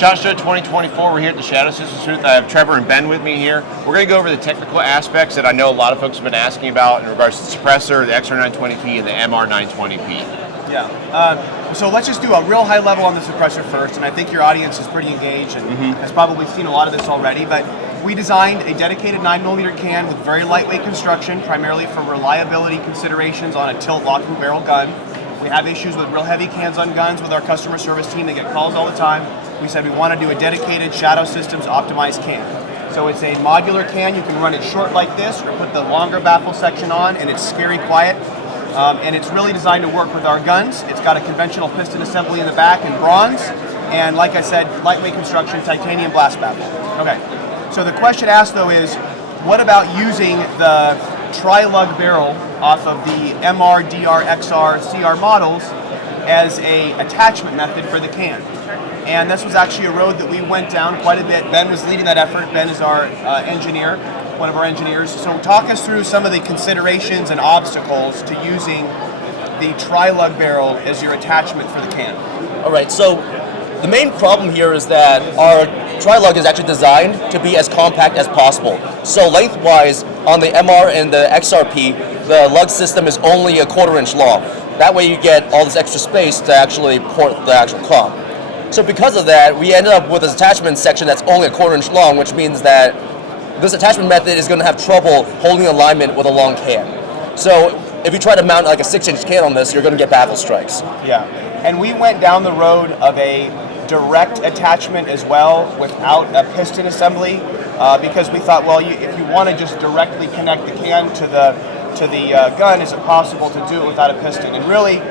SHOT Show 2024, we're here at the Shadow Systems booth. I have Trevor and Ben with me here. We're going to go over the technical aspects that I know a lot of folks have been asking about in regards to the Suppressor, the XR920P, and the MR920P. Yeah, so let's just do a real high level on the Suppressor first, and I think your audience is pretty engaged and has probably seen a lot of this already, but we designed a dedicated 9mm can with very lightweight construction, primarily for reliability considerations on a tilt locking barrel gun. We have issues with real heavy cans on guns with our customer service team. They get calls all the time. We said we want to do a dedicated Shadow Systems optimized can. So it's a modular can. You can run it short like this or put the longer baffle section on, and it's scary quiet. And it's really designed to work with our guns. It's got a conventional piston assembly in the back in bronze. And like I said, lightweight construction, titanium blast baffle. Okay, so the question asked though is, what about using the tri-lug barrel off of the MR, DR, XR, CR models as a attachment method for the can? And this was actually a road that we went down quite a bit. Ben was leading that effort. Ben is our engineer, one of our engineers. So talk us through some of the considerations and obstacles to using the tri-lug barrel as your attachment for the can. All right, so the main problem here is that our tri-lug is actually designed to be as compact as possible. So lengthwise, on the MR and the XRP, the lug system is only a 1/4 inch long. That way you get all this extra space to actually port the actual comp. So because of that, we ended up with an attachment section that's only a 1/4 inch long, which means that this attachment method is going to have trouble holding alignment with a long can. So if you try to mount like a 6-inch can on this, you're going to get baffle strikes. Yeah, and we went down the road of a direct attachment as well without a piston assembly because we thought, well, if you want to just directly connect the can to the gun, is it possible to do it without a piston? And really,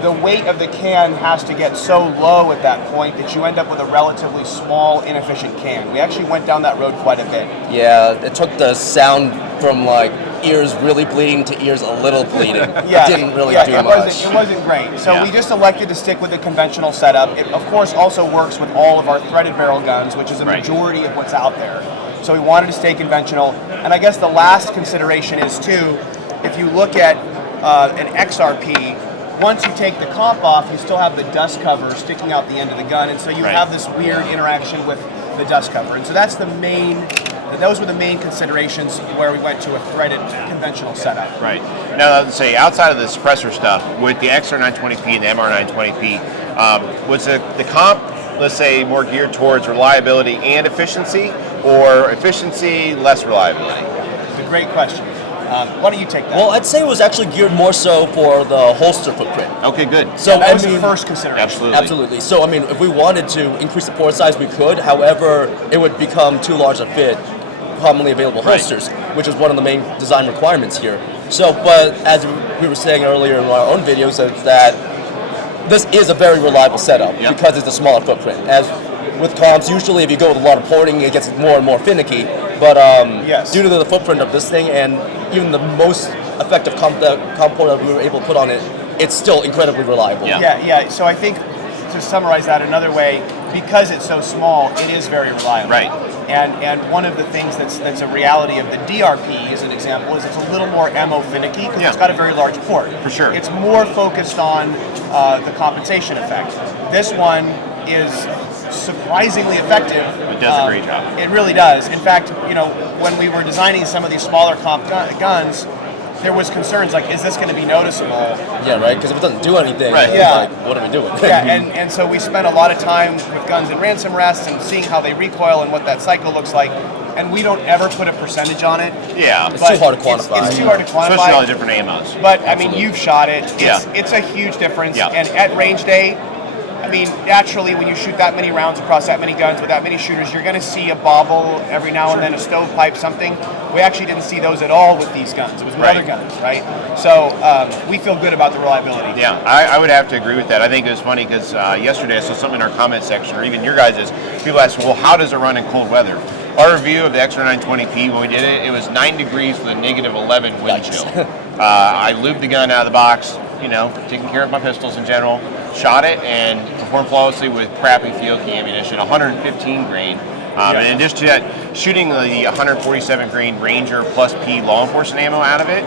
the weight of the can has to get so low at that point that you end up with a relatively small, inefficient can. We actually went down that road quite a bit. Yeah, it took the sound from like ears really bleeding to ears a little bleeding. Yeah, it didn't really do much. It wasn't great. So we just elected to stick with the conventional setup. It, of course, also works with all of our threaded barrel guns, which is a majority of what's out there. So we wanted to stay conventional. And I guess the last consideration is, too, if you look at an XRP, once you take the comp off, you still have the dust cover sticking out the end of the gun, and so you have this weird interaction with the dust cover. And so that's those were the main considerations where we went to a threaded conventional setup. Right. Now, let's say outside of the suppressor stuff, with the XR920P and the MR920P, was the comp, let's say, more geared towards reliability and efficiency, or efficiency, less reliability? It's a great question. Why don't you take that? Well, I'd say it was actually geared more so for the holster footprint. Okay, good. So that was the first consideration. Absolutely. So, I mean, if we wanted to increase the port size, we could. However, it would become too large to fit commonly available holsters, which is one of the main design requirements here. So, but as we were saying earlier in our own videos, is that this is a very reliable setup because it's a smaller footprint. As with comps, usually if you go with a lot of porting, it gets more and more finicky. But due to the footprint of this thing and even the most effective comp port that we were able to put on it, it's still incredibly reliable. Yeah. So I think to summarize that another way, because it's so small, it is very reliable. Right. And one of the things that's a reality of the DRP, as an example, is it's a little more ammo finicky because it's got a very large port. For sure. It's more focused on the compensation effect. This one is surprisingly effective. It does a great job. It really does. In fact, when we were designing some of these smaller comp guns, there was concerns like, is this going to be noticeable? Yeah, right. Because if it doesn't do anything, like, what are we doing? And so we spent a lot of time with guns in ransom rests and seeing how they recoil and what that cycle looks like. And we don't ever put a percentage on it. Yeah, it's too hard to quantify. It's too hard to quantify. Especially all the different ammos. But I mean, you've shot it. It's a huge difference. Yeah. And at range day, I mean, naturally, when you shoot that many rounds across that many guns with that many shooters, you're going to see a bobble every now and then, a stovepipe, something. We actually didn't see those at all with these guns. It was with other guns, right? So we feel good about the reliability. Yeah, I would have to agree with that. I think it was funny because yesterday I saw something in our comment section, or even your guys', people asked, well, how does it run in cold weather? Our review of the XR920P, when we did it, it was 9 degrees with a -11 wind chill. I lubed the gun out of the box, taking care of my pistols in general, shot it, and performed flawlessly with crappy Fiocchi ammunition, 115 grain. And in addition to that, shooting the 147 grain Ranger plus P law enforcement ammo out of it,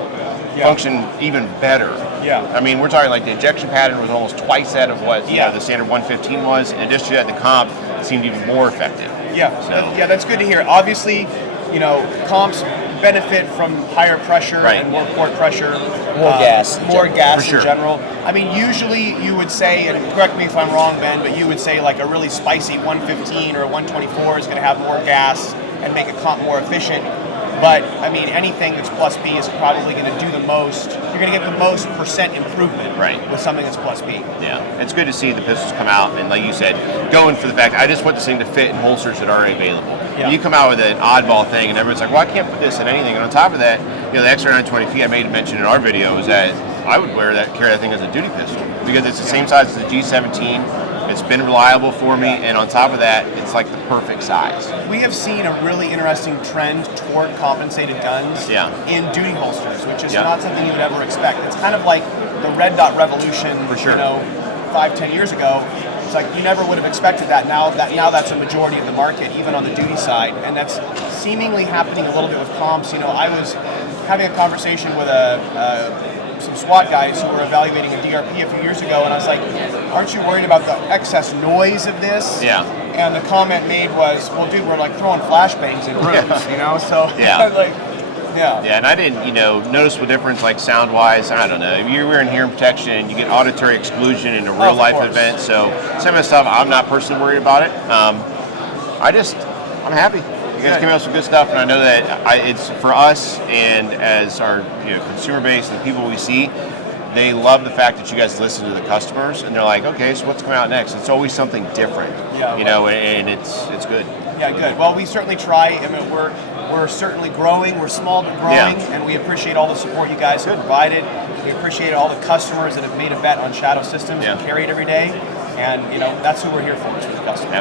function even better. Yeah. I mean, we're talking like the ejection pattern was almost twice that of what Yeah. the standard 115 was. In addition to that, the comp seemed even more effective. Yeah, So- that's good to hear. Obviously, comps benefit from higher pressure Right. and more port pressure. More gas in More general. gas For sure. in general. I mean, usually you would say, and correct me if I'm wrong, Ben, but you would say like a really spicy 115 or a 124 is going to have more gas and make a comp more efficient. But I mean, anything that's plus B is probably going to do the most. You're going to get the most percent improvement Right. with something that's plus B. Yeah, it's good to see the pistols come out, and like you said, going for the fact I just want this thing to fit in holsters that are already available. Yeah. You come out with an oddball thing, and everyone's like, "Well, I can't put this in anything." And on top of that, the XR920P I made mention in our video is that I would carry that thing as a duty pistol because it's the same size as the G17. It's been reliable for me, and on top of that, it's like the perfect size. We have seen a really interesting trend toward compensated guns Yeah. in duty holsters, which is Yeah. not something you would ever expect. It's kind of like the red dot revolution, For sure. 5-10 years ago. It's like you never would have expected that. Now that's a majority of the market, even on the duty side, and that's seemingly happening a little bit with comps. I was having a conversation with some SWAT guys who were evaluating a DRP a few years ago, and I was like, "Aren't you worried about the excess noise of this?" Yeah. And the comment made was, "Well, dude, we're like throwing flashbangs in rooms, So Yeah. yeah. Yeah, and I didn't, noticeable difference like sound-wise. I don't know. If you're wearing hearing protection, you get auditory exclusion in a real-life course. event. So some of the stuff, I'm not personally worried about it. I'm happy. You guys came out with some good stuff, and I know that it's for us and as our consumer base and the people we see, they love the fact that you guys listen to the customers, and they're like, okay, so what's coming out next? It's always something different, Yeah, and it's good. Yeah, good. Well, we certainly try. I mean, we're certainly growing. We're small but growing, Yeah. and we appreciate all the support you guys have provided. We appreciate all the customers that have made a bet on Shadow Systems and Yeah. carry it every day. And that's who we're here for, is for the customers.